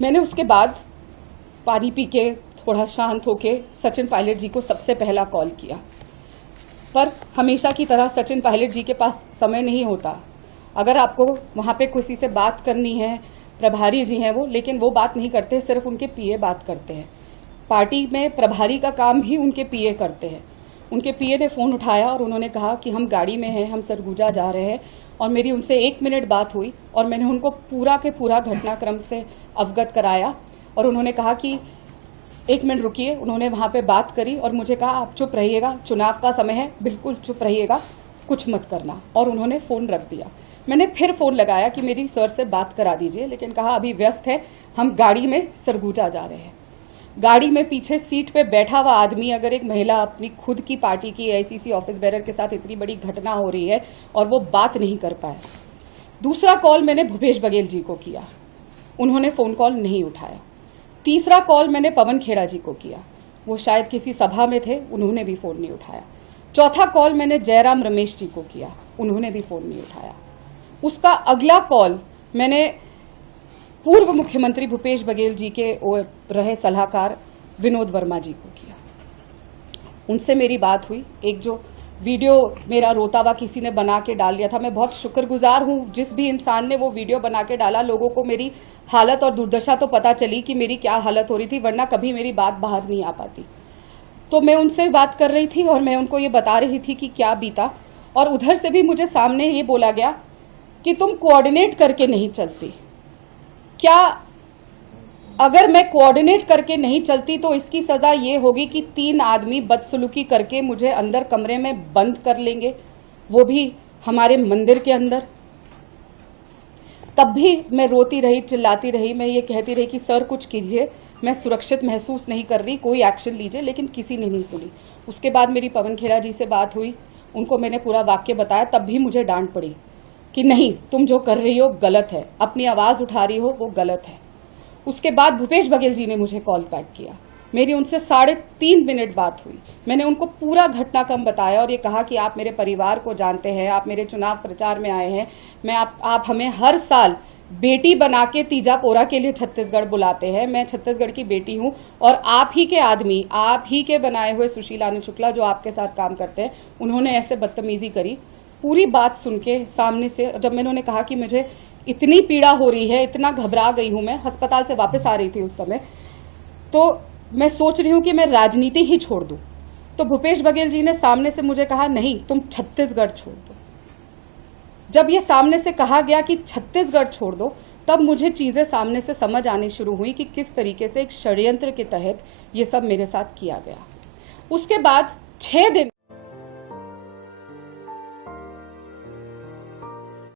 मैंने उसके बाद पानी पी के थोड़ा शांत होके सचिन पायलट जी को सबसे पहला कॉल किया, पर हमेशा की तरह सचिन पायलट जी के पास समय नहीं होता। अगर आपको वहां पे किसी से बात करनी है, प्रभारी जी हैं वो, लेकिन वो बात नहीं करते, सिर्फ उनके पीए बात करते हैं। पार्टी में प्रभारी का काम भी उनके पीए करते हैं। उनके पीए ने फोन उठाया और उन्होंने कहा कि हम गाड़ी में हैं, हम सरगुजा जा रहे हैं, और मेरी उनसे 1 मिनट बात हुई और मैंने उनको पूरा के पूरा घटनाक्रम से अवगत कराया। और उन्होंने कहा कि 1 मिनट रुकिए। उन्होंने वहां पे बात करी और मुझे कहा आप चुप रहिएगा, चुनाव का समय है, बिल्कुल चुप रहिएगा, कुछ मत करना। और उन्होंने फोन रख दिया। मैंने फिर फोन लगाया कि मेरी सर से बात करा दीजिए, लेकिन कहा अभी व्यस्त है, हम गाड़ी में सरगुजा जा रहे हैं। गाड़ी में पीछे सीट पे बैठा हुआ आदमी, अगर एक महिला अपनी खुद की पार्टी की एआईसीसी ऑफिस बेरर के साथ इतनी बड़ी घटना हो रही है और वो बात नहीं कर पाया। दूसरा कॉल मैंने भूपेश बघेल जी को किया, उन्होंने फोन कॉल नहीं उठाया। तीसरा कॉल मैंने पवन खेड़ा जी को किया, वो शायद किसी सभा में थे, उन्होंने भी फोन नहीं उठाया। चौथा कॉल मैंने जयराम रमेश जी को किया, उन्होंने भी फोन नहीं उठाया। उसका अगला कॉल मैंने पूर्व मुख्यमंत्री भूपेश बघेल जी के रहे सलाहकार विनोद वर्मा जी को किया। उनसे मेरी बात हुई। एक जो वीडियो मेरा रोता हुआ किसी ने बना के डाल दिया था, मैं बहुत शुक्रगुजार हूं जिस भी इंसान ने वो वीडियो बना के डाला। लोगों को मेरी हालत और दुर्दशा तो पता चली कि मेरी क्या हालत हो रही थी, वरना कभी मेरी बात बाहर नहीं आ पाती। तो मैं उनसे बात कर रही थी और मैं उनको ये बता रही थी कि क्या बीता, और उधर से भी मुझे सामने ये बोला गया कि तुम कोऑर्डिनेट करके नहीं चलती। क्या अगर मैं कोऑर्डिनेट करके नहीं चलती तो इसकी सजा ये होगी कि 3 आदमी बदसलूकी करके मुझे अंदर कमरे में बंद कर लेंगे, वो भी हमारे मंदिर के अंदर। तब भी मैं रोती रही, चिल्लाती रही, मैं ये कहती रही कि सर कुछ कीजिए, मैं सुरक्षित महसूस नहीं कर रही, कोई एक्शन लीजिए, लेकिन किसी ने नहीं सुनी। उसके बाद मेरी पवन खेड़ा जी से बात हुई, उनको मैंने पूरा वाक्य बताया, तब भी मुझे डांट पड़ी कि नहीं, तुम जो कर रही हो गलत है, अपनी आवाज उठा रही हो वो गलत है। उसके बाद भूपेश बघेल जी ने मुझे कॉल बैक किया, मेरी उनसे 3.5 मिनट बात हुई। मैंने उनको पूरा घटनाक्रम बताया और ये कहा कि आप मेरे परिवार को जानते हैं, आप मेरे चुनाव प्रचार में आए हैं, आप हमें हर साल बेटी बना के तीजापोरा के लिए छत्तीसगढ़ बुलाते हैं, मैं छत्तीसगढ़ की बेटी हूं, और आप ही के आदमी, आप ही के बनाए हुए सुशील आनंद शुक्ला जो आपके साथ काम करते हैं, उन्होंने ऐसे बदतमीजी करी। पूरी बात सुन के सामने से जब मैंने उन्हें कहा कि मुझे इतनी पीड़ा हो रही है, इतना घबरा गई हूं, मैं अस्पताल से वापस आ रही थी उस समय, तो मैं सोच रही हूं कि मैं राजनीति ही छोड़ दूं, तो भूपेश बघेल जी ने सामने से मुझे कहा नहीं, तुम छत्तीसगढ़ छोड़ दो। जब ये सामने से कहा गया कि छत्तीसगढ़ छोड़ दो, तब मुझे चीजें सामने से समझ आनी शुरू हुई कि किस तरीके से एक षड्यंत्र के तहत ये सब मेरे साथ किया गया। उसके बाद 6 दिन